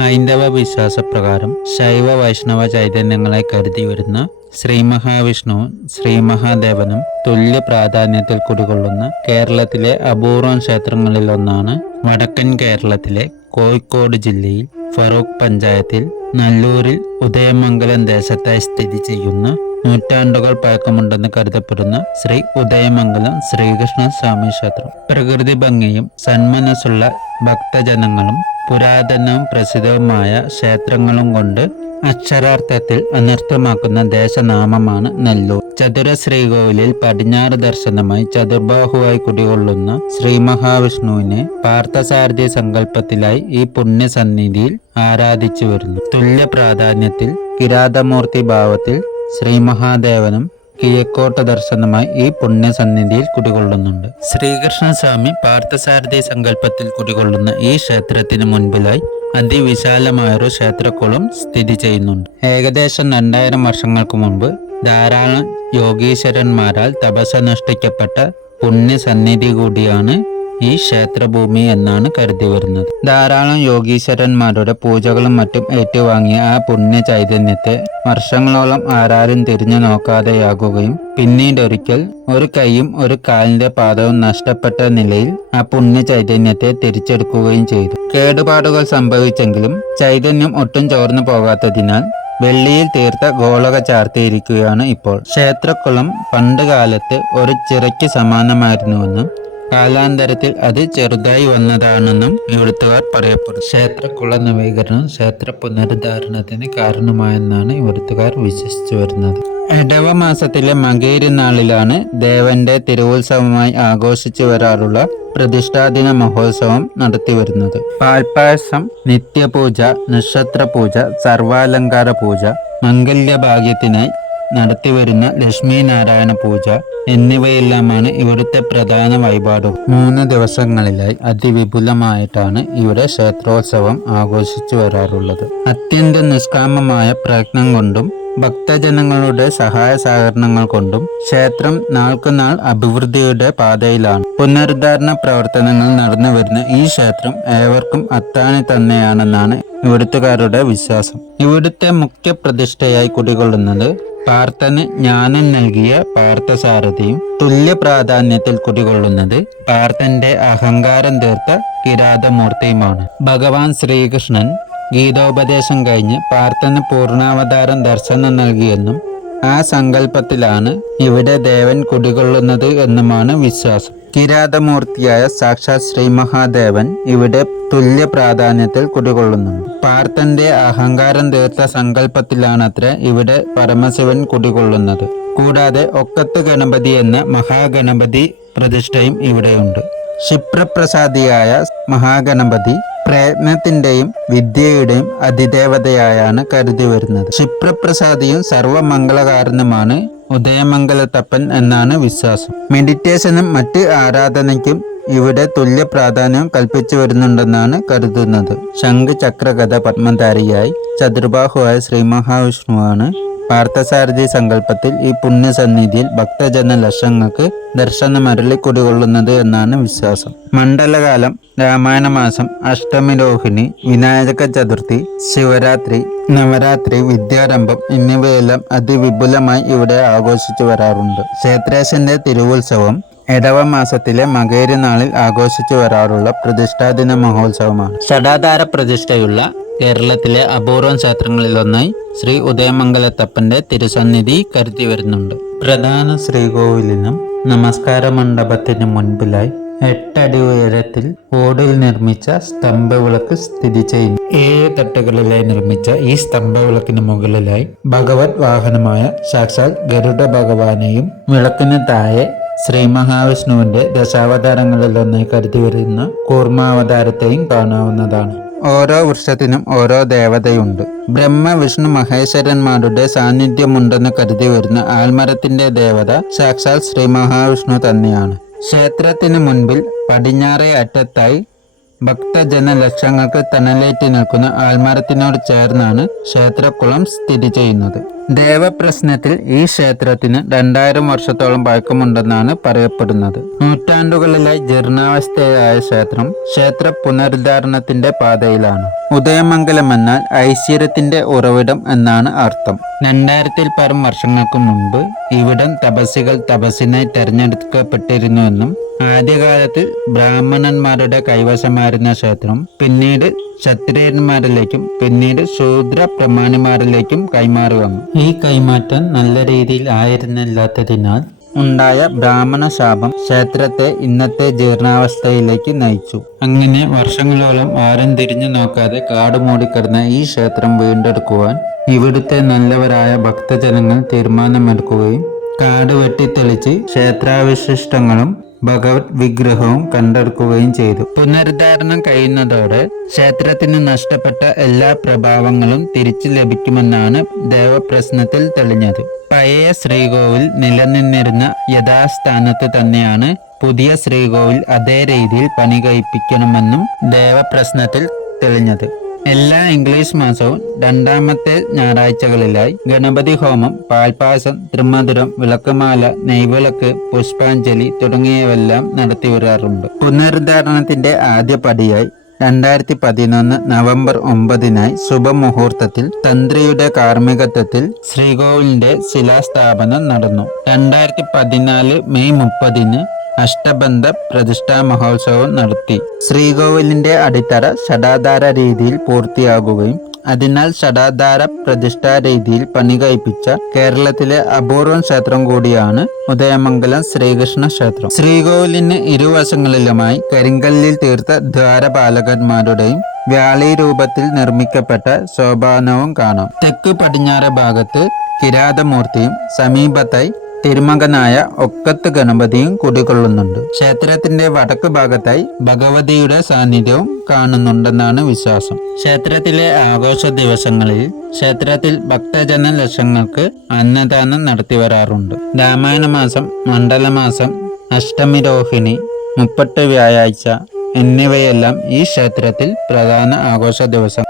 ഹൈന്ദവ വിശ്വാസപ്രകാരം ശൈവ വൈഷ്ണവ ചൈതന്യങ്ങളെ കരുതി വരുന്ന ശ്രീ മഹാവിഷ്ണു ശ്രീ മഹാദേവനും തുല്യ പ്രാധാന്യത്തിൽ കുടികൊള്ളുന്ന കേരളത്തിലെ അപൂർവം ക്ഷേത്രങ്ങളിൽ ഒന്നാണ് വടക്കൻ കേരളത്തിലെ കോഴിക്കോട് ജില്ലയിൽ ഫറൂഖ് പഞ്ചായത്തിൽ നല്ലൂരിൽ ഉദയമംഗലം ദേശത്തായി സ്ഥിതി ചെയ്യുന്ന നൂറ്റാണ്ടുകൾ പഴക്കമുണ്ടെന്ന് കരുതപ്പെടുന്ന ശ്രീ ഉദയമംഗലം ശ്രീകൃഷ്ണ സ്വാമി ക്ഷേത്രം. പ്രകൃതി ഭംഗിയും സന്മനസ്സുള്ള ഭക്തജനങ്ങളും പുരാതനവും പ്രസിദ്ധവുമായ ക്ഷേത്രങ്ങളും കൊണ്ട് അക്ഷരാർത്ഥത്തിൽ അനർത്ഥമാക്കുന്ന ദേശനാമമാണ് നെല്ലൂർ. ചതുര ശ്രീകോവിലിൽ പടിഞ്ഞാറ് ദർശനമായി ചതുർബാഹുവായി കുടികൊള്ളുന്ന ശ്രീ മഹാവിഷ്ണുവിനെ പാർത്ഥസാരഥി സങ്കല്പത്തിലായി ഈ പുണ്യസന്നിധിയിൽ ആരാധിച്ചു വരുന്നു. തുല്യ പ്രാധാന്യത്തിൽ കിരാതമൂർത്തി ഭാവത്തിൽ ശ്രീ മഹാദേവനും കിഴക്കോട്ട ദർശനമായി ഈ പുണ്യസന്നിധിയിൽ കുടികൊള്ളുന്നുണ്ട്. ശ്രീകൃഷ്ണസ്വാമി പാർത്ഥസാരഥി സങ്കല്പത്തിൽ കുടികൊള്ളുന്ന ഈ ക്ഷേത്രത്തിന് മുൻപിലായി അതിവിശാലമായൊരു ക്ഷേത്രക്കുളം സ്ഥിതി ചെയ്യുന്നുണ്ട്. ഏകദേശം രണ്ടായിരം വർഷങ്ങൾക്ക് മുൻപ് ധാരാളം യോഗീശ്വരന്മാരാൽ തപസ്സനുഷ്ഠിക്കപ്പെട്ട പുണ്യസന്നിധി കൂടിയാണ് ഈ ക്ഷേത്രഭൂമി എന്നാണ് കരുതി വരുന്നത് ധാരാളം യോഗീശ്വരന്മാരുടെ പൂജകളും മറ്റും ഏറ്റുവാങ്ങിയ ആ പുണ്യ ചൈതന്യത്തെ വർഷങ്ങളോളം ആരാരും തിരിഞ്ഞു നോക്കാതെയാകുകയും പിന്നീടൊരിക്കൽ ഒരു കൈയും ഒരു കാലിന്റെ പാദവും നഷ്ടപ്പെട്ട നിലയിൽ ആ പുണ്യ ചൈതന്യത്തെ തിരിച്ചെടുക്കുകയും ചെയ്തു. കേടുപാടുകൾ സംഭവിച്ചെങ്കിലും ചൈതന്യം ഒട്ടും ചോർന്നു പോകാത്തതിനാൽ വെള്ളിയിൽ തീർത്ത ഗോളക ചാർത്തിയിരിക്കുകയാണ് ഇപ്പോൾ. ക്ഷേത്രക്കുളം പണ്ട് കാലത്ത് ഒരു ചിറയ്ക്ക് സമാനമായിരുന്നുവെന്നും കാലാന്തരത്തിൽ അത് ചെറുതായി വന്നതാണെന്നും ഇവിടുത്തുകാർ പറയപ്പെടും ക്ഷേത്രക്കുള്ള നവീകരണം ക്ഷേത്ര പുനരുദ്ധാരണത്തിന് കാരണമായെന്നാണ് ഇവിടുത്തുകാർ വിശ്വസിച്ചു വരുന്നത്. ഇടവ മാസത്തിലെ മകേരി നാളിലാണ് ദേവന്റെ തിരുവുത്സവമായി ആഘോഷിച്ചു വരാറുള്ള പ്രതിഷ്ഠാദിന മഹോത്സവം നടത്തിവരുന്നത്. പാൽപ്പായസം നിത്യപൂജ നക്ഷത്ര പൂജ സർവാലങ്കാര പൂജ മംഗല്യഭാഗ്യത്തിനായി നടത്തിവരുന്ന ലക്ഷ്മി നാരായണ പൂജ എന്നിവയെല്ലാമാണ് ഇവിടുത്തെ പ്രധാന വഴിപാടും. മൂന്ന് ദിവസങ്ങളിലായി അതിവിപുലമായിട്ടാണ് ഇവിടെ ക്ഷേത്രോത്സവം ആഘോഷിച്ചു വരാറുള്ളത്. അത്യന്തം നിഷ്കാമമായ പ്രയത്നം കൊണ്ടും ഭക്തജനങ്ങളുടെ സഹായ സഹകരണങ്ങൾ കൊണ്ടും ക്ഷേത്രം നാൾക്കുനാൾ അഭിവൃദ്ധിയുടെ പാതയിലാണ്. പുനരുദ്ധാരണ പ്രവർത്തനങ്ങൾ നടന്നു വരുന്ന ഈ ക്ഷേത്രം ഏവർക്കും അത്താണി തന്നെയാണെന്നാണ് ഇവിടുത്തുകാരുടെ വിശ്വാസം. ഇവിടുത്തെ മുഖ്യ പ്രതിഷ്ഠയായി കുടികൊള്ളുന്നത് പാർത്ഥന് ജ്ഞാനം നൽകിയ പാർത്ഥസാരഥിയും തുല്യ പ്രാധാന്യത്തിൽ കുടികൊള്ളുന്നത് പാർത്ഥന്റെ അഹങ്കാരം തീർത്ത കിരാതമൂർത്തിയുമാണ്. ഭഗവാൻ ശ്രീകൃഷ്ണൻ ഗീതോപദേശം കഴിഞ്ഞ് പാർത്ഥന് പൂർണാവതാരം ദർശനം നൽകിയെന്നും ആ സങ്കല്പത്തിലാണ് ഇവിടെ ദേവൻ കുടികൊള്ളുന്നത് എന്നുമാണ് വിശ്വാസം. കിരാതമൂർത്തിയായ സാക്ഷാത് ശ്രീ മഹാദേവൻ ഇവിടെ തുല്യ പ്രാധാന്യത്തിൽ കുടികൊള്ളുന്നുണ്ട് പാർത്ഥന്റെ അഹങ്കാരം തീർത്ത സങ്കല്പത്തിലാണത്ര ഇവിടെ പരമശിവൻ കുടികൊള്ളുന്നത്. കൂടാതെ ഒക്കത്ത് ഗണപതി എന്ന മഹാഗണപതി പ്രതിഷ്ഠയും ഇവിടെയുണ്ട്. ക്ഷിപ്രപ്രസാദിയായ മഹാഗണപതി പ്രയത്നത്തിന്റെയും വിദ്യയുടെയും അതിദേവതയായാണ് കരുതി വരുന്നത് ക്ഷിപ്രപ്രസാദിയും സർവമംഗളകാരനുമാണ് ഉദയമംഗലത്തപ്പൻ എന്നാണ് വിശ്വാസം. മെഡിറ്റേഷനും മറ്റ് ആരാധനയ്ക്കും ഇവിടെ തുല്യ പ്രാധാന്യം കൽപ്പിച്ചു വരുന്നുണ്ടെന്നാണ് കരുതുന്നത്. ശംഖ് ചക്രകഥ പത്മധാരിയായി ചതുർബാഹുവായ ശ്രീ മഹാവിഷ്ണുവാണ് പാർത്ഥസാരഥി സങ്കല്പത്തിൽ ഈ പുണ്യസന്നിധിയിൽ ഭക്തജന ലക്ഷങ്ങൾക്ക് ദർശനമരളി കുടികൊള്ളുന്നത് എന്നാണ് വിശ്വാസം. മണ്ഡലകാലം രാമായണ മാസം അഷ്ടമി രോഹിണി വിനായക ചതുർത്ഥി ശിവരാത്രി നവരാത്രി വിദ്യാരംഭം എന്നിവയെല്ലാം അതിവിപുലമായി ഇവിടെ ആഘോഷിച്ചു വരാറുണ്ട്. ക്ഷേത്രേശന്റെ തിരുവുത്സവം ഇടവ മാസത്തിലെ മകേരി നാളിൽ ആഘോഷിച്ചു വരാറുള്ള പ്രതിഷ്ഠാദിന മഹോത്സവമാണ്. ഷടാധാര പ്രതിഷ്ഠയുള്ള കേരളത്തിലെ അപൂർവം ക്ഷേത്രങ്ങളിലൊന്നായി ശ്രീ ഉദയമംഗലത്തപ്പന്റെ തിരുസന്നിധി കരുതി വരുന്നുണ്ട്. പ്രധാന ശ്രീകോവിലിനും നമസ്കാര മണ്ഡപത്തിനും മുൻപിലായി എട്ടടി ഉയരത്തിൽ ഓടിൽ നിർമ്മിച്ച സ്തംഭവിളക്ക് സ്ഥിതി ചെയ്യുന്നു. ഏഴ് തട്ടുകളിലായി നിർമ്മിച്ച ഈ സ്തംഭവിളക്കിന് മുകളിലായി ഭഗവത് വാഹനമായ സാക്ഷാൽ ഗരുഡ ഭഗവാനെയും വിളക്കിന് താഴെ ശ്രീ മഹാവിഷ്ണുവിന്റെ ദശാവതാരങ്ങളിലൊന്നായി കരുതി വരുന്ന കൂർമാവതാരത്തെയും കാണാവുന്നതാണ്. ഓരോ വൃക്ഷത്തിനും ഓരോ ദേവതയുണ്ട്. ബ്രഹ്മ വിഷ്ണു മഹേശ്വരന്മാരുടെ സാന്നിധ്യമുണ്ടെന്ന് കരുതി വരുന്ന ആൽമരത്തിന്റെ ദേവത സാക്ഷാൽ ശ്രീ മഹാവിഷ്ണു തന്നെയാണ്. ക്ഷേത്രത്തിന് മുൻപിൽ പടിഞ്ഞാറേ അറ്റത്തായി ഭക്തജന ലക്ഷങ്ങൾക്ക് തണലേറ്റി നിൽക്കുന്ന ആൽമരത്തിനോട് ചേർന്നാണ് ക്ഷേത്രക്കുളം സ്ഥിതി ചെയ്യുന്നത്. ദേവപ്രശ്നത്തിൽ ഈ ക്ഷേത്രത്തിന് രണ്ടായിരം വർഷത്തോളം പഴക്കമുണ്ടെന്നാണ് പറയപ്പെടുന്നത്. നൂറ്റാണ്ടുകളിലായി ജീർണാവസ്ഥയായ ക്ഷേത്രം ക്ഷേത്ര പുനരുദ്ധാരണത്തിന്റെ പാതയിലാണ്. ഉദയമംഗലം എന്നാൽ ഐശ്വര്യത്തിന്റെ ഉറവിടം എന്നാണ് അർത്ഥം. രണ്ടായിരത്തിൽ പരം വർഷങ്ങൾക്ക് മുൻപ് ഇവിടം തപസ്സികൾ തപസ്സിനായി തെരഞ്ഞെടുക്കപ്പെട്ടിരുന്നുവെന്നും ആദ്യകാലത്ത് ബ്രാഹ്മണന്മാരുടെ കൈവശമായിരുന്ന ക്ഷേത്രം പിന്നീട് ക്ഷത്രിയന്മാരിലേക്കും പിന്നീട് ശൂദ്ര പ്രമാണിമാരിലേക്കും കൈമാറി വന്നു. ഈ കൈമാറ്റം നല്ല രീതിയിൽ ആയിരുന്നില്ലാത്തതിനാൽ ഉണ്ടായ ബ്രാഹ്മണ ശാപം ക്ഷേത്രത്തെ ഇന്നത്തെ ജീർണാവസ്ഥയിലേക്ക് നയിച്ചു. അങ്ങനെ വർഷങ്ങളോളം ആരും തിരിഞ്ഞു നോക്കാതെ കാട് മൂടിക്കിടന്ന ഈ ക്ഷേത്രം വീണ്ടെടുക്കുവാൻ ഇവിടുത്തെ നല്ലവരായ ഭക്തജനങ്ങൾ തീരുമാനമെടുക്കുകയും കാട് വെട്ടിത്തെളിച്ച് ക്ഷേത്രാവശിഷ്ടങ്ങളും ഭഗവത് വിഗ്രഹവും കണ്ടെടുക്കുകയും ചെയ്തു. പുനരുദ്ധാരണം കഴിയുന്നതോടെ ക്ഷേത്രത്തിന് നഷ്ടപ്പെട്ട എല്ലാ പ്രഭാവങ്ങളും തിരിച്ചു ലഭിക്കുമെന്നാണ് ദേവപ്രശ്നത്തിൽ തെളിഞ്ഞത്. പഴയ ശ്രീകോവിൽ നിലനിന്നിരുന്ന യഥാസ്ഥാനത്ത് തന്നെയാണ് പുതിയ ശ്രീകോവിൽ അതേ രീതിയിൽ പണി കഴിപ്പിക്കണമെന്നും ദേവപ്രശ്നത്തിൽ തെളിഞ്ഞത്. എല്ലാ ഇംഗ്ലീഷ് മാസവും രണ്ടാമത്തെ ഞായറാഴ്ചകളിലായി ഗണപതി ഹോമം പാൽപാസം തൃമധുരം വിളക്കുമാല നെയ്വിളക്ക് പുഷ്പാഞ്ജലി തുടങ്ങിയവെല്ലാം നടത്തി വരാറുണ്ട്. പുനരുദ്ധാരണത്തിന്റെ ആദ്യ പടിയായി രണ്ടായിരത്തി പതിനൊന്ന് നവംബർ ഒമ്പതിനായി ശുഭമുഹൂർത്തത്തിൽ തന്ത്രിയുടെ കാർമ്മികത്വത്തിൽ ശ്രീകോവിലിന്റെ ശിലാസ്ഥാപനം നടന്നു. രണ്ടായിരത്തി പതിനാല് മെയ് മുപ്പതിന് അഷ്ടബന്ധ പ്രതിഷ്ഠാ മഹോത്സവം നടത്തി. ശ്രീകോവിലിന്റെ അടിത്തറ ഷടാധാര രീതിയിൽ പൂർത്തിയാകുകയും അതിനാൽ ഷടാധാര പ്രതിഷ്ഠാ രീതിയിൽ പണി കഴിപ്പിച്ച കേരളത്തിലെ അപൂർവം ക്ഷേത്രം കൂടിയാണ് ഉദയമംഗലം ശ്രീകൃഷ്ണ ക്ഷേത്രം. ശ്രീകോവിലിന് ഇരുവശങ്ങളിലുമായി കരിങ്കല്ലിൽ തീർത്ത ദ്വാരപാലകന്മാരുടെയും വ്യാളി രൂപത്തിൽ നിർമ്മിക്കപ്പെട്ട ശോഭാനവും കാണാം. തെക്ക് പടിഞ്ഞാറ് ഭാഗത്ത് കിരാതമൂർത്തിയും സമീപത്തായി തിരുമകനായ ഒക്കത്ത് ഗണപതിയും കുടികൊള്ളുന്നുണ്ട്. ക്ഷേത്രത്തിന്റെ വടക്ക് ഭാഗത്തായി ഭഗവതിയുടെ സാന്നിധ്യവും കാണുന്നുണ്ടെന്നാണ് വിശ്വാസം. ക്ഷേത്രത്തിലെ ആഘോഷ ദിവസങ്ങളിൽ ക്ഷേത്രത്തിൽ ഭക്തജന ലക്ഷങ്ങൾക്ക് അന്നദാനം നടത്തി വരാറുണ്ട്. രാമായണ മാസം മണ്ഡലമാസം അഷ്ടമി രോഹിണി മുപ്പട്ട് വ്യാഴാഴ്ച എന്നിവയെല്ലാം ഈ ക്ഷേത്രത്തിൽ പ്രധാന ആഘോഷ ദിവസം